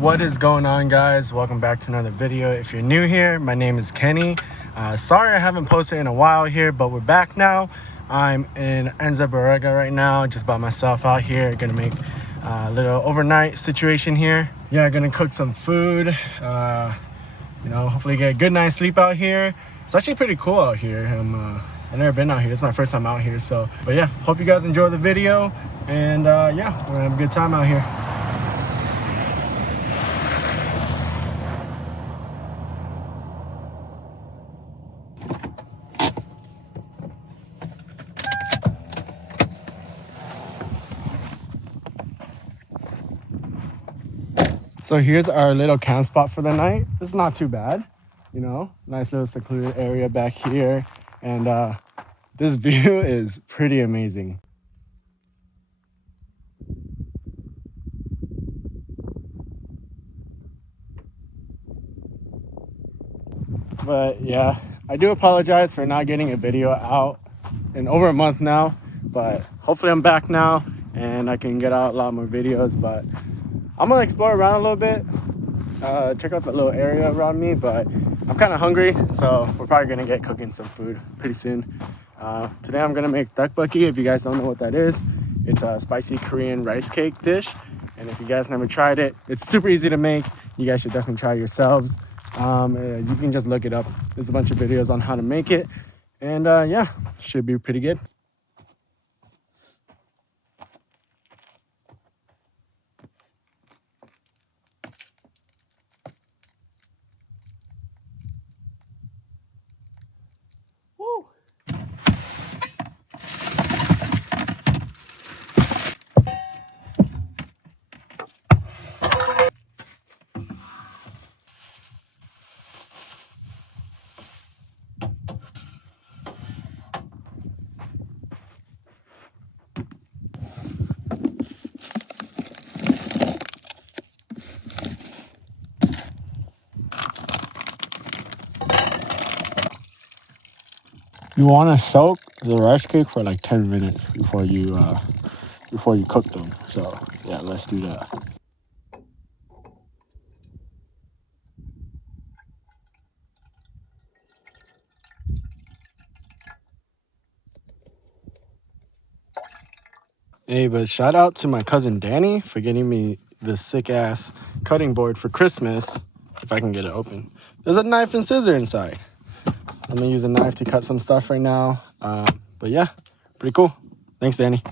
What is going on, guys? Welcome back to another video. If you're new here, my name is Kenny. Sorry I haven't posted in a while here, but we're back now. I'm in Anza borrego right now, just by myself out here. Gonna make a little overnight situation here. Yeah, gonna cook some food, hopefully get a good night's sleep out here. It's actually pretty cool out here. I've never been out here. It's my first time out here, but yeah, hope you guys enjoy the video, and yeah, we're gonna have a good time out here. So here's our little camp spot for the night. It's not too bad, nice little secluded area back here, and this view is pretty amazing. But yeah, I do apologize for not getting a video out in over a month now, but hopefully I'm back now and I can get out a lot more videos. But I'm gonna explore around a little bit, check out the little area around me, but I'm kind of hungry, so we're probably gonna get cooking some food pretty soon. Today I'm gonna make Tteokbokki. If you guys don't know what that is, it's a spicy Korean rice cake dish, and if you guys never tried it, it's super easy to make. You guys should definitely try it yourselves. You can just look it up. There's a bunch of videos on how to make it, and yeah, should be pretty good. Woo! You want to soak the rice cake for like 10 minutes before you cook them. So yeah, let's do that. Hey, but shout out to my cousin Danny for getting me this sick ass cutting board for Christmas. If I can get it open, there's a knife and scissor inside. I'm gonna use a knife to cut some stuff right now. But yeah, pretty cool. Thanks, Danny.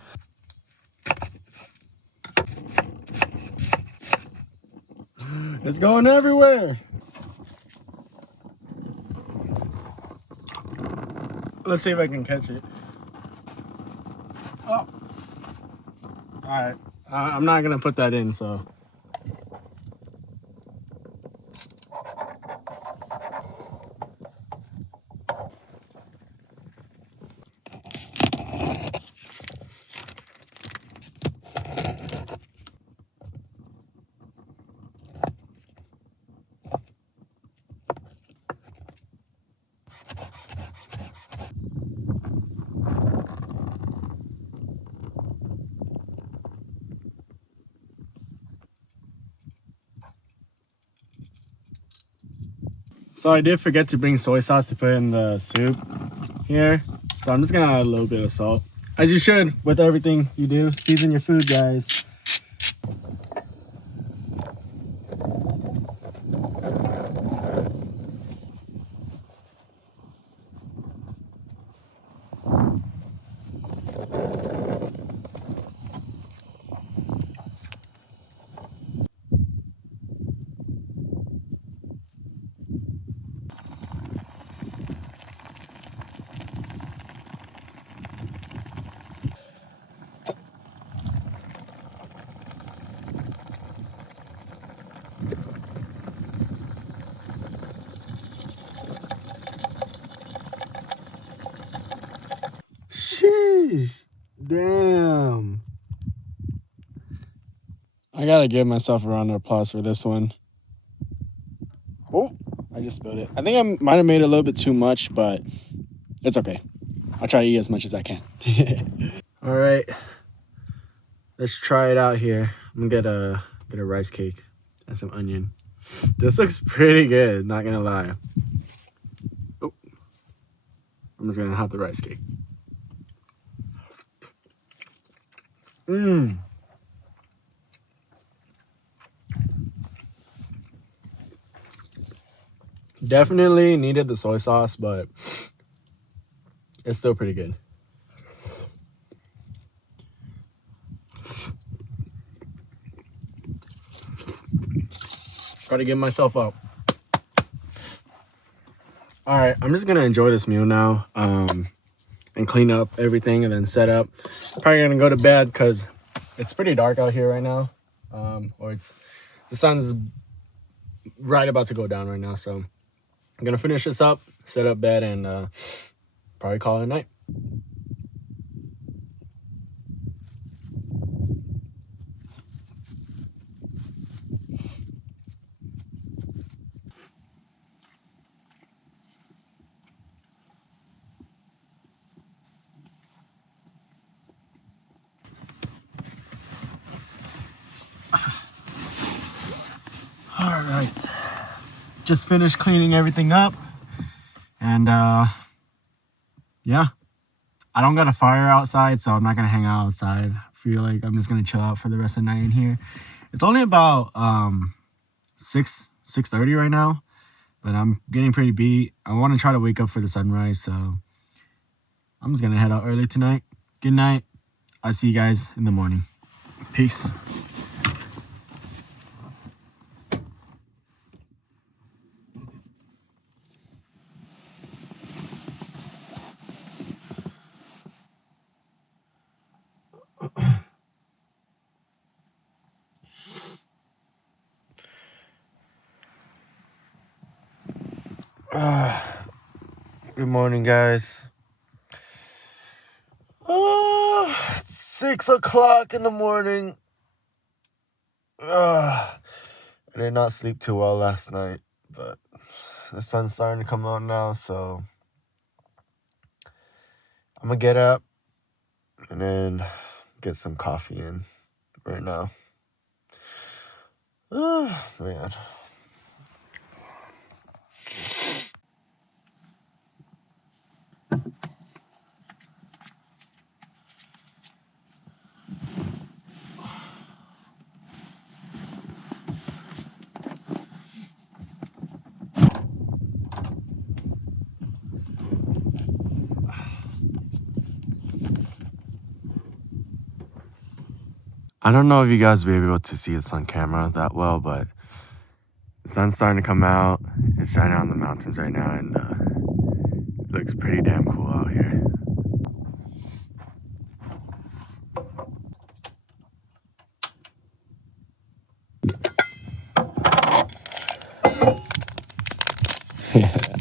It's going everywhere. Let's see if I can catch it. Oh. All right. I'm not gonna put that in, so. So I did forget to bring soy sauce to put in the soup here. So I'm just gonna add a little bit of salt. As you should with everything you do. Season your food, guys. Sheesh. Damn. I gotta give myself a round of applause for this one. Oh, I just spilled it. I think I might have made a little bit too much, but it's okay. I'll try to eat as much as I can. All right, let's try it out here. I'm gonna get a rice cake. and some onion. This looks pretty good, not gonna lie. Oh, I'm just gonna have the rice cake. Mmm. Definitely needed the soy sauce, but it's still pretty good. Try to get myself up. All right, I'm just gonna enjoy this meal now, and clean up everything and then set up. Probably gonna go to bed because it's pretty dark out here right now. Or the sun's right about to go down right now. So I'm gonna finish this up, set up bed, and probably call it a night. All right, just finished cleaning everything up, and yeah, I don't got a fire outside, so I'm not gonna hang out outside. I feel like I'm just gonna chill out for the rest of the night in here. It's only about 6:30 right now, but I'm getting pretty beat. I want to try to wake up for the sunrise, so I'm just gonna head out early tonight. Good night. I'll see you guys in the morning. Peace. Good morning, guys. 6 o'clock in the morning. I did not sleep too well last night, but the sun's starting to come out now, so I'm gonna get up and then get some coffee in right now. Man. I don't know if you guys will be able to see this on camera that well, but the sun's starting to come out. It's shining on the mountains right now, and it looks pretty damn cool out here.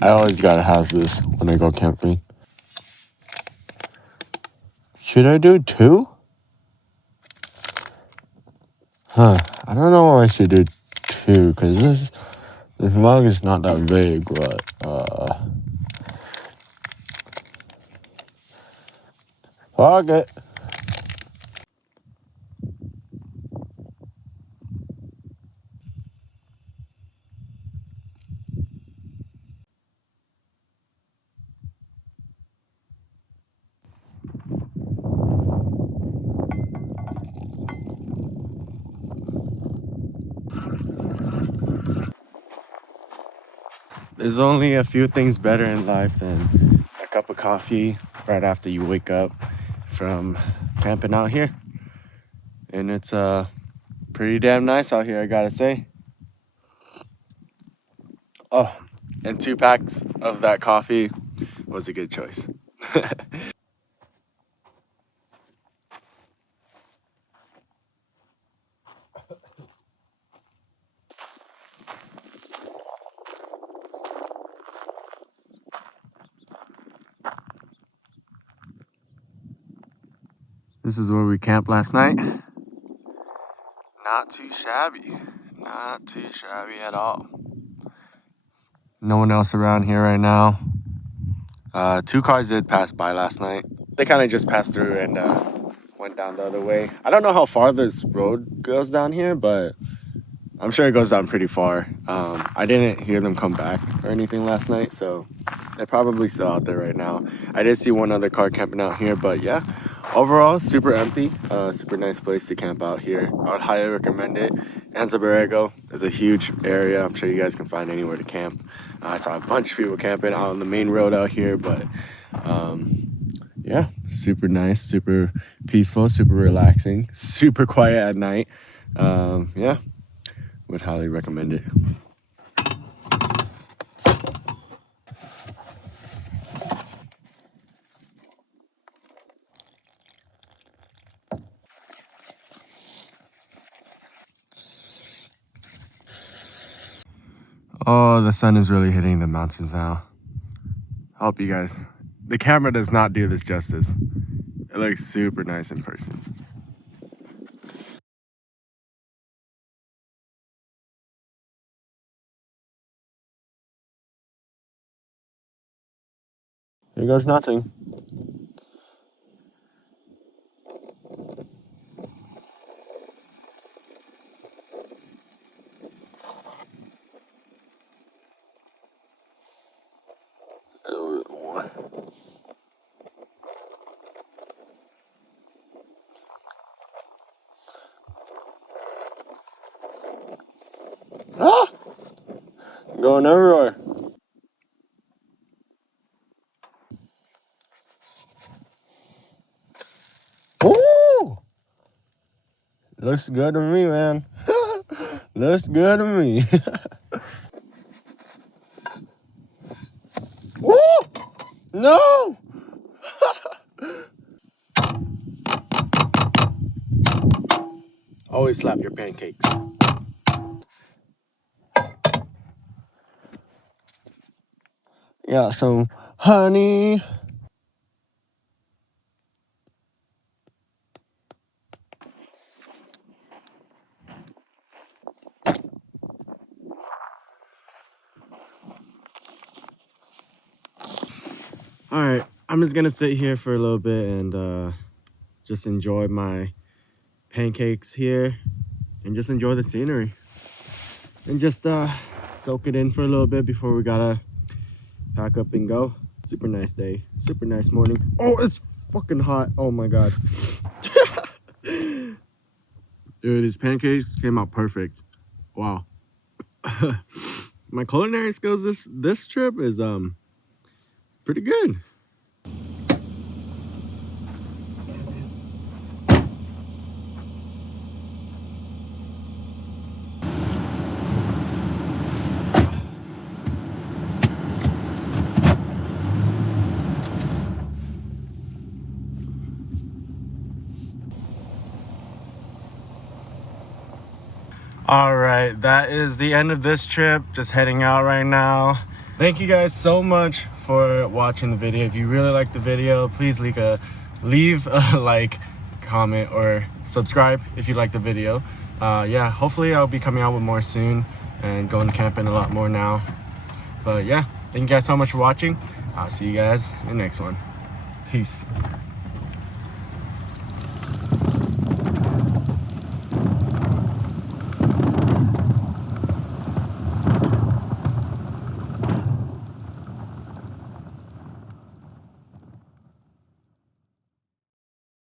I always gotta have this when I go camping. Should I do 2? I don't know if I should do 2, because this vlog is not that big, but fuck it. There's only a few things better in life than a cup of coffee right after you wake up from camping out here. And it's pretty damn nice out here, I gotta say. Oh, and 2 packs of that coffee was a good choice. This is where we camped last night. Not too shabby. Not too shabby at all. No one else around here right now. 2 cars did pass by last night. They kind of just passed through and went down the other way. I don't know how far this road goes down here, but I'm sure it goes down pretty far. I didn't hear them come back or anything last night, so they're probably still out there right now. I did see one other car camping out here, but yeah, overall, super empty. Super nice place to camp out here. I would highly recommend it. Anza Borrego is a huge area. I'm sure you guys can find anywhere to camp. I saw a bunch of people camping out on the main road out here, but yeah, super nice, super peaceful, super relaxing, super quiet at night. Yeah, would highly recommend it. Oh, the sun is really hitting the mountains now. I hope you guys, the camera does not do this justice. It looks super nice in person. Here goes nothing. Ah! Going everywhere. Ooh! Looks good to me, man. Looks good to me. Woo! No! Always slap your pancakes. Yeah, some honey. All right, I'm just gonna sit here for a little bit and just enjoy my pancakes here and just enjoy the scenery and just soak it in for a little bit before we gotta pack up and go. Super nice day, super nice morning. Oh, it's fucking hot. Oh my god. Dude, these pancakes came out perfect. Wow. My culinary skills this trip is pretty good. All right, that is the end of this trip. Just heading out right now. Thank you guys so much for watching the video. If you really like the video, please leave a like, comment, or subscribe if you like the video. Yeah, hopefully I'll be coming out with more soon and going camping a lot more now. But yeah, thank you guys so much for watching. I'll see you guys in the next one. Peace.